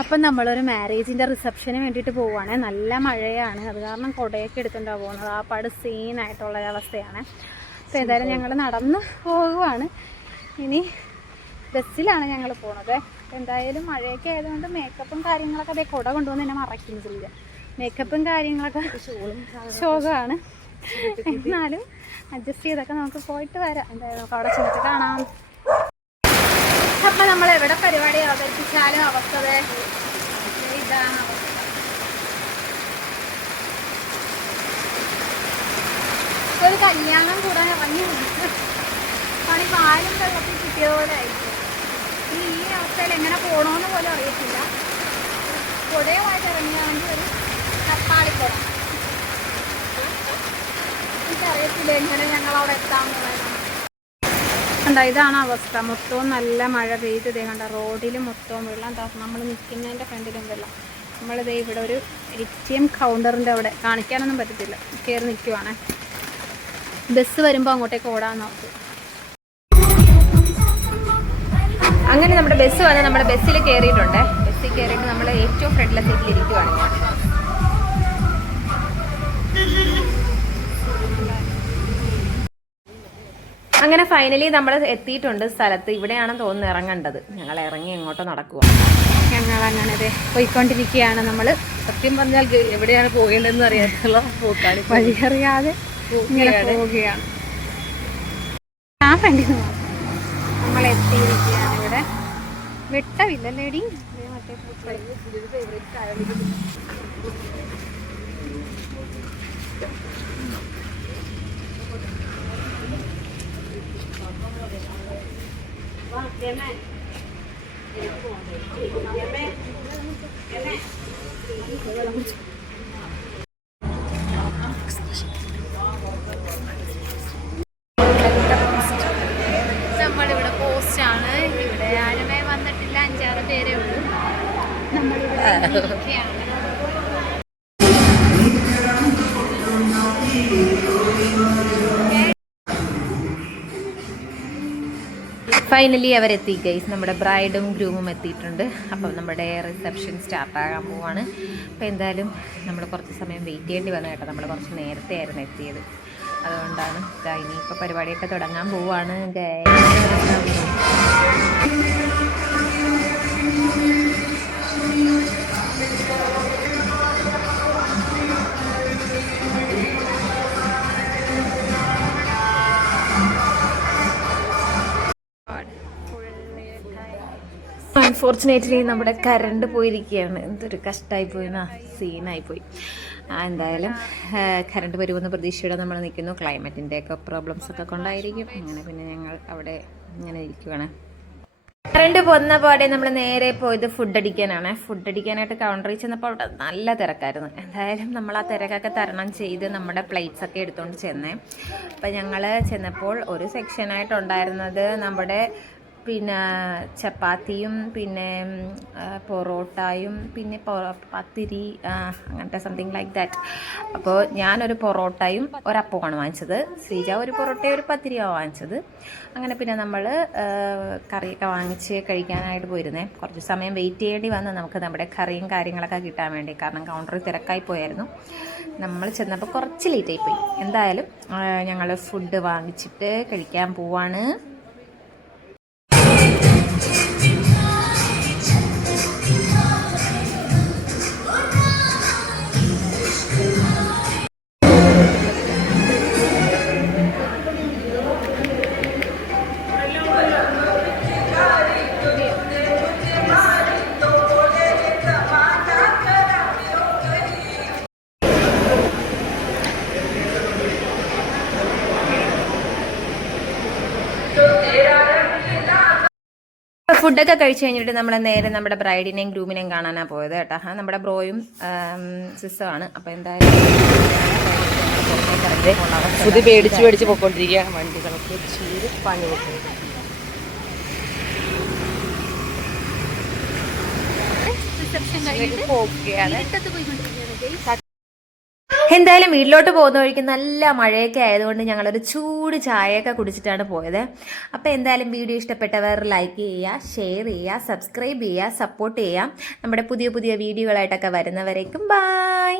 അപ്പം നമ്മളൊരു മാരേജിൻ്റെ റിസപ്ഷന് വേണ്ടിയിട്ട് പോവുകയാണ്. നല്ല മഴയാണ്, അത് കാരണം കുടയൊക്കെ എടുത്തിട്ടാണ് പോകുന്നത്. ആ പാട് സീനായിട്ടുള്ള അവസ്ഥയാണ്. അപ്പോൾ ഏതായാലും ഞങ്ങൾ നടന്ന് പോകുവാണ്. ഇനി ബസ്സിലാണ് ഞങ്ങൾ പോണത്. എന്തായാലും മഴയൊക്കെ ആയതുകൊണ്ട് മേക്കപ്പും കാര്യങ്ങളൊക്കെ അതേ കുട കൊണ്ടുവന്ന് എന്നെ മറക്കുന്നില്ല. മേക്കപ്പും കാര്യങ്ങളൊക്കെ ശോകമാണ്. എന്നാലും അഡ്ജസ്റ്റ് ചെയ്തൊക്കെ നമുക്ക് പോയിട്ട് വരാം. എന്തായാലും നമുക്ക് അവിടെ ചെന്നിട്ട് കാണാം. അപ്പം നമ്മൾ എവിടെ പരിപാടി അവതരിപ്പിച്ചാലും അവസ്ഥ ഇതാണ് അവസ്ഥ. ഒരു കല്യാണം കൂടാൻ ഇറങ്ങി പണി പാലും വെള്ളത്തിൽ കിട്ടിയതുപോലെ ആയിരിക്കും. ഈ അവസ്ഥയിൽ എങ്ങനെ പോകണമെന്ന് പോലും അറിയത്തില്ല. കുടയുമായിട്ട് ഇറങ്ങിയാണെങ്കിൽ ഒരു തപ്പാളിക്കുടം. എനിക്കറിയത്തില്ല എങ്ങനെ ഞങ്ങളവിടെ എത്താമെന്നുള്ളത്. കണ്ടോ, ഇതാണ് അവസ്ഥ. മൊത്തവും നല്ല മഴ പെയ്ത് ഇതേ കണ്ട റോഡിൽ മൊത്തവും വെള്ളം. നമ്മൾ നിൽക്കുന്നതിൻ്റെ ഫ്രണ്ടിലും വെള്ളം. നമ്മളിതേ ഇവിടെ ഒരു ATM കൗണ്ടറിൻ്റെ അവിടെ കാണിക്കാനൊന്നും പറ്റത്തില്ല, കയറി നിൽക്കുവാണ്. ബസ് വരുമ്പോൾ അങ്ങോട്ടേക്ക് ഓടാൻ നോക്കും. അങ്ങനെ നമ്മുടെ ബസ് വന്ന് നമ്മുടെ ബസ്സിൽ കയറിയിട്ടുണ്ട്. ബസ്സിൽ കയറിയിട്ട് നമ്മൾ ഏറ്റവും ഫ്രണ്ടിലെ സീറ്റിൽ ഇരിക്കുവാണ്. അങ്ങനെ ഫൈനലി നമ്മൾ എത്തിയിട്ടുണ്ട് സ്ഥലത്ത്. ഇവിടെയാണെന്ന് തോന്നുന്നു ഇറങ്ങേണ്ടത്. ഞങ്ങൾ ഇറങ്ങി എങ്ങോട്ടോ നടക്കുക. ഞങ്ങൾ അങ്ങനെ പോയിക്കൊണ്ടിരിക്കുകയാണ്. നമ്മൾ സത്യം പറഞ്ഞാൽ എവിടെയാണ് പോകേണ്ടതെന്ന് അറിയാത്തുള്ള പോക്കാണ്, വഴിയറിയാതെ ഇങ്ങനെ പോവുകയാണ്. ആ ഫ്രണ്ടിൽ നിന്ന് നമ്മൾ എത്തിയിരിക്കുകയാണ്. ഇവിടെ വെട്ടമില്ലല്ലേടി. നമ്മളിവിടെ പോസ്റ്റാണ്. ഇവിടെ ആരുമേ വന്നിട്ടില്ല, 5-6 പേരേ ഉള്ളൂ. നമ്മളിവിടെ ഇരിക്കുകയാണ്. ഫൈനലി അവരെത്തി ഗൈസ്. നമ്മുടെ ബ്രൈഡും ഗ്രൂമും എത്തിയിട്ടുണ്ട്. അപ്പം നമ്മുടെ റിസപ്ഷൻ സ്റ്റാർട്ടാകാൻ പോവാണ്. അപ്പോൾ എന്തായാലും നമ്മൾ കുറച്ച് സമയം വെയിറ്റ് ചെയ്യേണ്ടി വന്നു കേട്ടോ. നമ്മൾ കുറച്ച് നേരത്തെ ആയിരുന്നു എത്തിയത്, അതുകൊണ്ടാണ്. ഇനിയിപ്പോൾ പരിപാടിയൊക്കെ തുടങ്ങാൻ പോവാണ് ഗൈസ്. അൺഫോർച്ചുനേറ്റ്ലി നമ്മുടെ കറണ്ട് പോയിരിക്കുകയാണ്. എന്തൊരു കഷ്ടമായി പോയിന്നാ, സീനായിപ്പോയി. എന്തായാലും കറണ്ട് വരുമെന്ന് പ്രതീക്ഷയോടെ നമ്മൾ നിൽക്കുന്നു. ക്ലൈമറ്റിൻ്റെയൊക്കെ പ്രോബ്ലംസൊക്കെ കൊണ്ടായിരിക്കും. അങ്ങനെ പിന്നെ ഞങ്ങൾ അവിടെ ഇങ്ങനെ ഇരിക്കുവാണ്. കറണ്ട് പോകുന്ന പാടെ നമ്മൾ നേരെ പോയത് ഫുഡ് അടിക്കാനാണ്. ഫുഡ് അടിക്കാനായിട്ട് കൗണ്ടറിൽ ചെന്നപ്പോൾ അവിടെ നല്ല തിരക്കായിരുന്നു. എന്തായാലും നമ്മൾ ആ തിരക്കൊക്കെ തരണം ചെയ്ത് നമ്മുടെ പ്ലേറ്റ്സൊക്കെ എടുത്തുകൊണ്ട് ചെന്നേ. അപ്പം ഞങ്ങൾ ചെന്നപ്പോൾ ഒരു സെക്ഷനായിട്ടുണ്ടായിരുന്നത് നമ്മുടെ പിന്നെ ചപ്പാത്തിയും പിന്നെ പൊറോട്ടയും പിന്നെ പത്തിരി, അങ്ങനത്തെ സംതിങ് ലൈക്ക് ദാറ്റ്. അപ്പോൾ ഞാനൊരു പൊറോട്ടയും ഒരപ്പമാണ് വാങ്ങിച്ചത്. ശ്രീജ ഒരു പൊറോട്ടയും ഒരു പത്തിരിയാണ് വാങ്ങിച്ചത്. അങ്ങനെ പിന്നെ നമ്മൾ കറിയൊക്കെ വാങ്ങിച്ച് കഴിക്കാനായിട്ട് പോയിരുന്നേ. കുറച്ച് സമയം വെയിറ്റ് ചെയ്യേണ്ടി വന്നു നമുക്ക് നമ്മുടെ കറിയും കാര്യങ്ങളൊക്കെ കിട്ടാൻ വേണ്ടി. കാരണം കൗണ്ടറിൽ തിരക്കായി പോയായിരുന്നു. നമ്മൾ ചെന്നപ്പോൾ കുറച്ച് ലേറ്റായിപ്പോയി. എന്തായാലും ഞങ്ങൾ ഫുഡ് വാങ്ങിച്ചിട്ട് കഴിക്കാൻ പോവാണ്. ഫുഡൊക്കെ കഴിച്ച് കഴിഞ്ഞിട്ട് നമ്മൾ നേരെ നമ്മുടെ ബ്രൈഡിനെയും ഗ്രൂമിനെയും കാണാനാണ് പോയത് കേട്ടോ. നമ്മുടെ ബ്രോയും സിസ്റ്ററാണ്. അപ്പോൾ എന്തായാലും ഇത് പേടിച്ച് പോയിക്കൊണ്ടിരിക്കുക. വണ്ടികളൊക്കെ ചൂട് പണി വെക്കും. എന്തായാലും വീട്ടിലോട്ട് പോകുന്ന വഴിക്ക് നല്ല മഴയൊക്കെ ആയതുകൊണ്ട് ഞങ്ങളൊരു ചൂട് ചായയൊക്കെ കുടിച്ചിട്ടാണ് പോയത്. അപ്പോൾ എന്തായാലും വീഡിയോ ഇഷ്ടപ്പെട്ടവർ ലൈക്ക് ചെയ്യുക, ഷെയർ ചെയ്യുക, സബ്സ്ക്രൈബ് ചെയ്യുക, സപ്പോർട്ട് ചെയ്യുക. നമ്മുടെ പുതിയ പുതിയ വീഡിയോകളായിട്ടൊക്കെ വരുന്നവരേക്കും ബൈ.